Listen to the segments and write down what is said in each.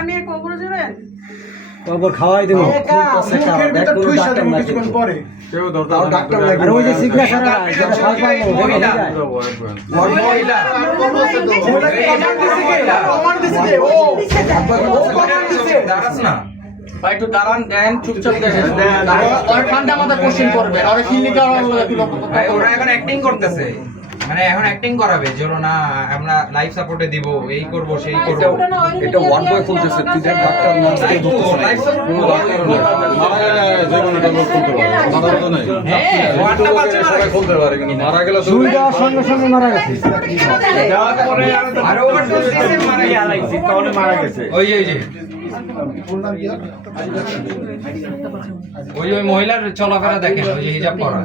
টাকা নিয়ে কবরে যাবেন? কবর খাওয়াই দেবো পরে কেউ ডাক্তার আর ওই যে সিগনেচার যেটা ফাল পাবো দাঁড়াস না ভাই, একটু দাঁড়ান, দেন চুপচাপ দেখেন। ওর ঠান্ডা মাথা কোশ্চেন করবে, আর ক্লিনিক্যাল ওরা এখন অ্যাক্টিং করতেছে, মানে এখন অ্যাক্টিং করাবে যে না আমরা লাইফ সাপোর্টে দিব, এই করব সেই করব। এটা ওয়ান বয় খুলতেছে, তুই দেখ ডাক্তার নার্স কে ধরতেছে লাইফ সাপোর্ট মারা গেলে জীবনে ডেভেলপ করতে পারে, মারা তো নাই ওয়ানটা পাচ্ছে না, সবাই খুলতে পারে, কিন্তু মারা গেলে তো সুই দেওয়ার সঙ্গে সঙ্গে মারা গেছে দেওয়ার পরে আর ওভারডোজ দিতে মারা গেছে। ওই যে ওই মহিলার চলাফেরা দেখেন, ওই যে হিজাব পরা।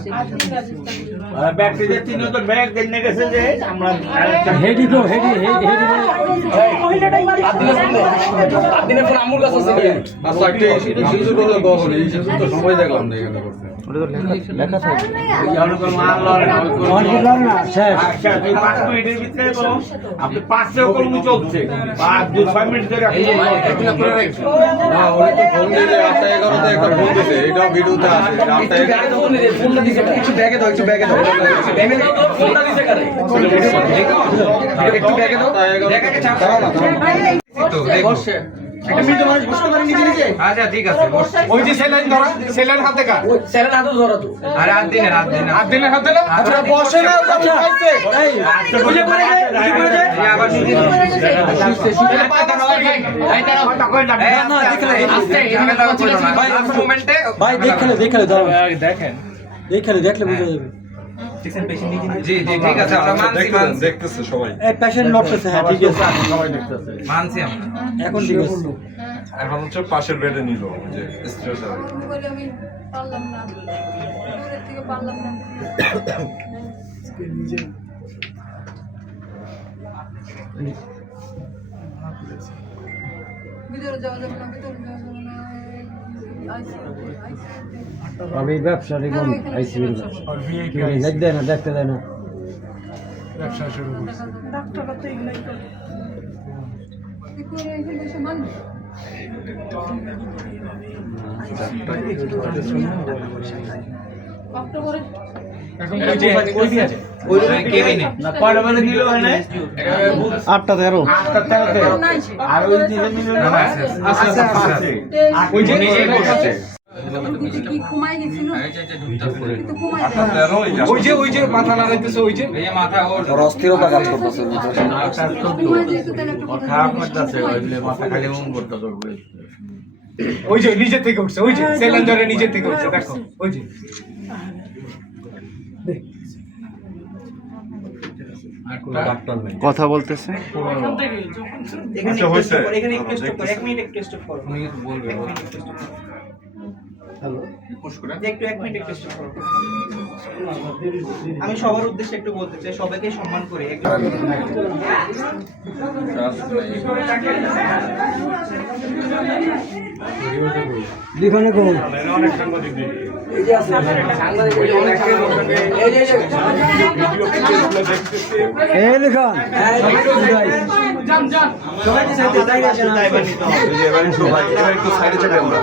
হেডি তো হেডি দিনের ফোন আমুর কাছে আছে। আচ্ছা একটা ইস্যু করলে কখন এই ইস্যু তো সময় দেখলাম না এখানে করতে লেখা থাকে না শেষ না ওই তো ফোন দিলে 8:11 একটা ফোন দিছে, এটাও ভিডিওতে আছে 8:11 একটু ব্যাগে দাও, একটু ব্যাগে দাও, ফোনটা দিতে কারে? একটু ব্যাগে দাও। দেখাকে চাপ দাঁড়াও না, দাঁড়াও না। তো দেখো। একটা মিনিট মানুষ বুঝতে পারে নিজে নিজে। আচ্ছা ঠিক আছে, বস। ওই যে সেলাইন ধরা, সেলাইন হাতে কা। স্যারের হাতে ধরা তো। আরে হাত দিনে হাত দিলে হাত দিলে। আচ্ছা বসে না, ওটা খাইছে। বুঝে পড়ে যায়, বুঝে পড়ে যায়। আবার শুনি এই তারা না দেখলে ভাই লাস্ট মোমেন্টে ভাই দেখলে দাঁড়াও দেখেন। দেখলে বুঝে যাবে জি জি ঠিক আছে, আমরা মানছি দেখতেছে সবাই। এই পেশেন্ট লড়তেছে হ্যাঁ ঠিক আছে মানছি আমরা। এখন ঠিক আছে এখন হচ্ছে পাশের বেডে নিল যে স্ট্রেচার। আমি পারলাম না, দূরের থেকে পারলাম না। ভিতরে যাওয়া যাবে না, ভিতরে যাওয়া যাবে না। আমি ব্যবসা রেগুন আইসিইউর ব্যবসা দেখতে দেয় না ডাক্তাররা তো এগুলাই করে। কি করে এখানে এসে মানুষ? অক্টোবরে এখন কই যে কই আছে? ওই কেবিনে না কয়টা বেলা দিল এখানে? 8:13 আর ওই দিকে নিল না। আচ্ছা আছে। ওই যে নিজেই বসেছে। কি ঘুমাই গেছিল? কিন্তু ঘুমাই ওই যে মাথা নাড়াইতেছে, ওই যে এই যে মাথা ওর অস্থিরতা কাজ করতেছে ঘুমাই যেত তাহলে একটু খারাপ লাগতেছে, ওইলে মাথা খালি মন করতে করবে। ওই যে নিজে থেকে উঠছে, ওই যে সেলাইন ধরে নিজে থেকে উঠছে, দেখো ওই যে ডাক্তার নেই। কথা বলতেছে আচ্ছা হইছে। এখানে একটু স্টপ করো, 1 মিনিট একটু স্টপ করো। হ্যালো একটু 1 মিনিট একটু স্টপ করো। আমি সবার উদ্দেশ্যে একটু বলতে চাই, সবাইকে সম্মান করি। লিখনে কোন এই লিখন একটু সাইডে চলে আমরা।